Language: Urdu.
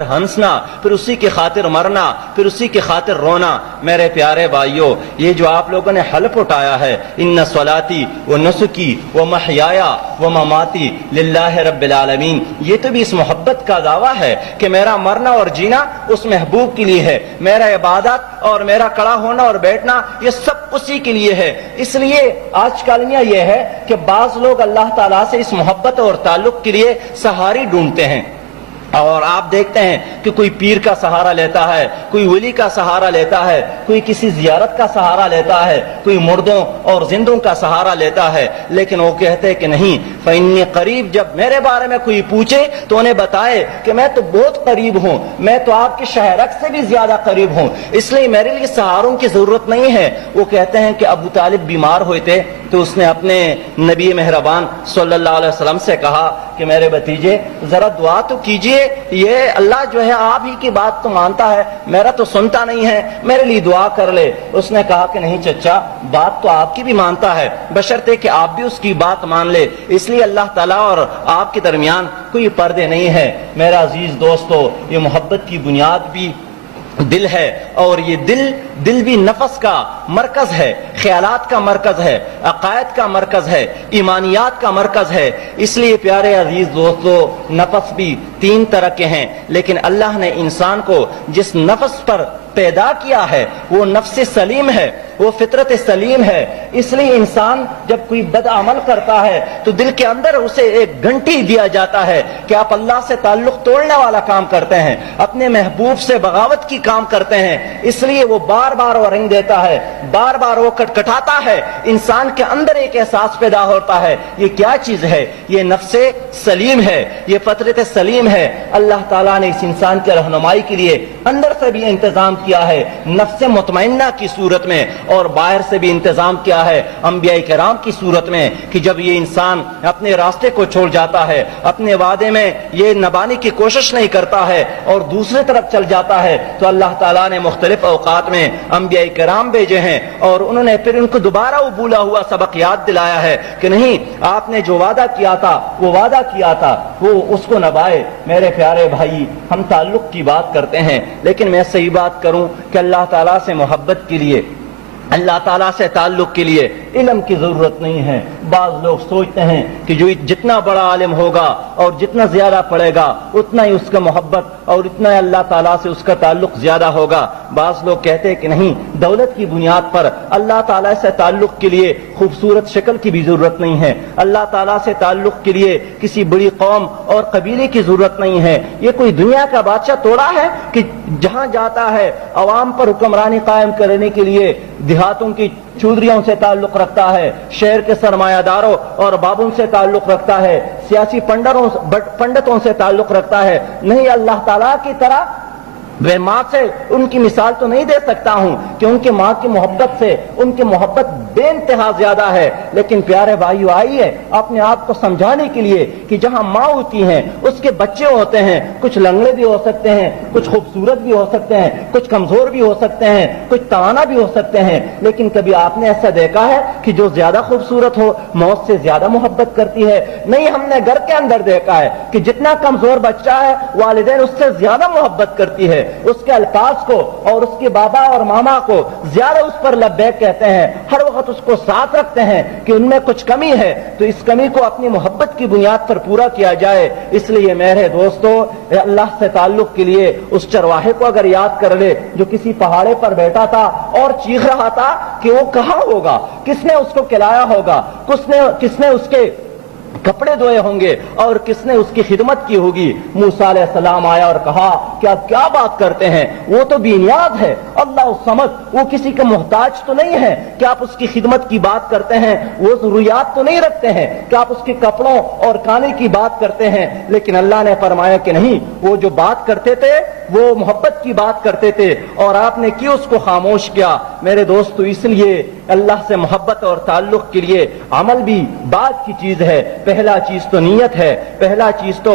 ہنسنا، پھر اسی کی خاطر مرنا، پھر اسی کی خاطر رونا۔ میرے پیارے بھائیوں، یہ جو آپ لوگوں نے حلف اٹھایا ہے ان صلاتی و نسکی و محیایا و مماتی للہ رب العالمین، یہ تو بھی اس محبت کا دعویٰ ہے کہ میرا مرنا اور جینا اس محبوب کے لیے ہے، میرا عبادت اور میرا کھڑا ہونا اور بیٹھنا یہ سب اسی کے لیے ہے۔ اس لیے آج کا المیہ یہ ہے کہ بعض لوگ اللہ تعالیٰ سے اس محبت اور تعلق کے لیے سہارے ڈھونڈتے ہیں، اور آپ دیکھتے ہیں کہ کوئی پیر کا سہارا لیتا ہے، کوئی ولی کا سہارا لیتا ہے، کوئی کسی زیارت کا سہارا لیتا ہے، کوئی مردوں اور زندوں کا سہارا لیتا ہے، لیکن وہ کہتے کہ نہیں فإنی قریب، جب میرے بارے میں کوئی پوچھے تو انہیں بتائے کہ میں تو بہت قریب ہوں، میں تو آپ کے شہرک سے بھی زیادہ قریب ہوں، اس لیے میرے لیے سہاروں کی ضرورت نہیں ہے۔ وہ کہتے ہیں کہ ابو طالب بیمار ہوئے تھے تو اس نے اپنے نبی مہربان صلی اللہ علیہ وسلم سے کہا کہ میرے بھتیجے ذرا دعا تو کیجئے، یہ اللہ جو ہے آپ ہی کی بات تو مانتا ہے، میرا تو سنتا نہیں ہے، میرے لیے دعا کر لے۔ اس نے کہا کہ نہیں چچا، بات تو آپ کی بھی مانتا ہے، بشرطے کہ آپ بھی اس کی بات مان لے، اس لیے اللہ تعالیٰ اور آپ کے درمیان کوئی پردے نہیں ہے۔ میرا عزیز دوستو، یہ محبت کی بنیاد بھی دل ہے، اور یہ دل بھی نفس کا مرکز ہے، خیالات کا مرکز ہے، عقائد کا مرکز ہے، ایمانیات کا مرکز ہے۔ اس لیے پیارے عزیز دوستو، نفس بھی تین طرح کے ہیں، لیکن اللہ نے انسان کو جس نفس پر پیدا کیا ہے وہ نفس سلیم ہے، وہ فطرت سلیم ہے۔ اس لیے انسان جب کوئی بد عمل کرتا ہے تو دل کے اندر اسے ایک گھنٹی دیا جاتا ہے کہ آپ اللہ سے تعلق توڑنے والا کام کرتے ہیں، اپنے محبوب سے بغاوت کی کام کرتے ہیں، اس لیے وہ بار بار وہ رنگ دیتا ہے، بار بار وہ کٹکھٹاتا ہے، انسان کے اندر ایک احساس پیدا ہوتا ہے، یہ کیا چیز ہے؟ یہ نفس سلیم ہے، یہ فطرت سلیم ہے۔ اللہ تعالیٰ نے اس انسان کے رہنمائی کے لیے اندر سے بھی انتظام کیا ہے نفس مطمئنہ کی صورت میں، اور باہر سے بھی انتظام کیا ہے انبیاء کرام کی صورت میں، کہ جب یہ انسان اپنے راستے کو چھوڑ جاتا ہے، اپنے وعدے میں یہ نبھانے کی کوشش نہیں کرتا ہے اور دوسری طرف چل جاتا ہے، تو اللہ تعالیٰ نے مختلف اوقات میں انبیاء کرام بھیجے ہیں، اور انہوں نے پھر ان کو دوبارہ وہ بھولا ہوا سبق یاد دلایا ہے کہ نہیں، آپ نے جو وعدہ کیا تھا، وہ وعدہ کیا تھا، وہ اس کو نبھائے۔ میرے پیارے بھائی، ہم تعلق کی بات کرتے ہیں، لیکن میں صحیح بات کروں کہ اللہ تعالیٰ سے محبت کے لیے، اللہ تعالیٰ سے تعلق کے لیے علم کی ضرورت نہیں ہے۔ بعض لوگ سوچتے ہیں کہ جو جتنا بڑا عالم ہوگا اور جتنا زیادہ پڑھے گا اتنا ہی اس کا محبت اور اتنا ہی اللہ تعالیٰ سے اس کا تعلق زیادہ ہوگا۔ بعض لوگ کہتے ہیں کہ نہیں، دولت کی بنیاد پر اللہ تعالیٰ سے تعلق کے لیے خوبصورت شکل کی بھی ضرورت نہیں ہے، اللہ تعالیٰ سے تعلق کے لیے کسی بڑی قوم اور قبیلے کی ضرورت نہیں ہے۔ یہ کوئی دنیا کا بادشاہ توڑا ہے کہ جہاں جاتا ہے عوام پر حکمرانی قائم کرنے کے لیے دیہاتوں کی چودھریوں سے تعلق رکھتا ہے، شہر کے سرمایہ داروں اور بابوں سے تعلق رکھتا ہے، سیاسی پنڈتوں سے تعلق رکھتا ہے؟ نہیں، اللہ تعالیٰ کی طرح میں ماں سے ان کی مثال تو نہیں دے سکتا ہوں کہ ان کے ماں کی محبت سے ان کی محبت بے انتہا زیادہ ہے، لیکن پیارے بھائیو آئیے اپنے آپ کو سمجھانے کے لیے کہ جہاں ماں ہوتی ہیں اس کے بچے ہوتے ہیں، کچھ لنگڑے بھی ہو سکتے ہیں، کچھ خوبصورت بھی ہو سکتے ہیں، کچھ کمزور بھی ہو سکتے ہیں، کچھ توانا بھی ہو سکتے ہیں، لیکن کبھی آپ نے ایسا دیکھا ہے کہ جو زیادہ خوبصورت ہو موت سے زیادہ محبت کرتی ہے؟ نہیں، ہم نے گھر کے اندر دیکھا ہے کہ جتنا کمزور بچہ ہے والدین اس سے زیادہ محبت کرتی ہے، اس کے الفاظ کو اور اس کے بابا اور ماما کو زیادہ اس پر لبیک کہتے ہیں، ہر وقت اس کو ساتھ رکھتے ہیں کہ ان میں کچھ کمی ہے تو اس کمی کو اپنی محبت کی بنیاد پر پورا کیا جائے۔ اس لیے میرے دوستو، اللہ سے تعلق کے لیے اس چرواہے کو اگر یاد کر لے جو کسی پہاڑے پر بیٹھا تھا اور چیخ رہا تھا کہ وہ کہاں ہوگا، کس نے اس کو کھلایا ہوگا، کس نے اس کے کپڑے دھوئے ہوں گے اور کس نے اس کی خدمت کی ہوگی؟ موسیٰ علیہ السلام آیا اور کہا کہ آپ کیا بات کرتے ہیں، وہ تو بے نیاز ہے، اللہ الصمد، وہ کسی کا محتاج تو نہیں ہے کہ آپ اس کی خدمت کی بات کرتے ہیں، وہ ضروریات تو نہیں رکھتے ہیں کہ آپ اس کے کپڑوں اور کھانے کی بات کرتے ہیں۔ لیکن اللہ نے فرمایا کہ نہیں، وہ جو بات کرتے تھے وہ محبت کی بات کرتے تھے اور آپ نے کیوں اس کو خاموش کیا؟ میرے دوستو، اس لیے اللہ سے محبت اور تعلق کے لیے عمل بھی بعد کی چیز ہے، پہلا چیز تو نیت ہے، پہلا چیز تو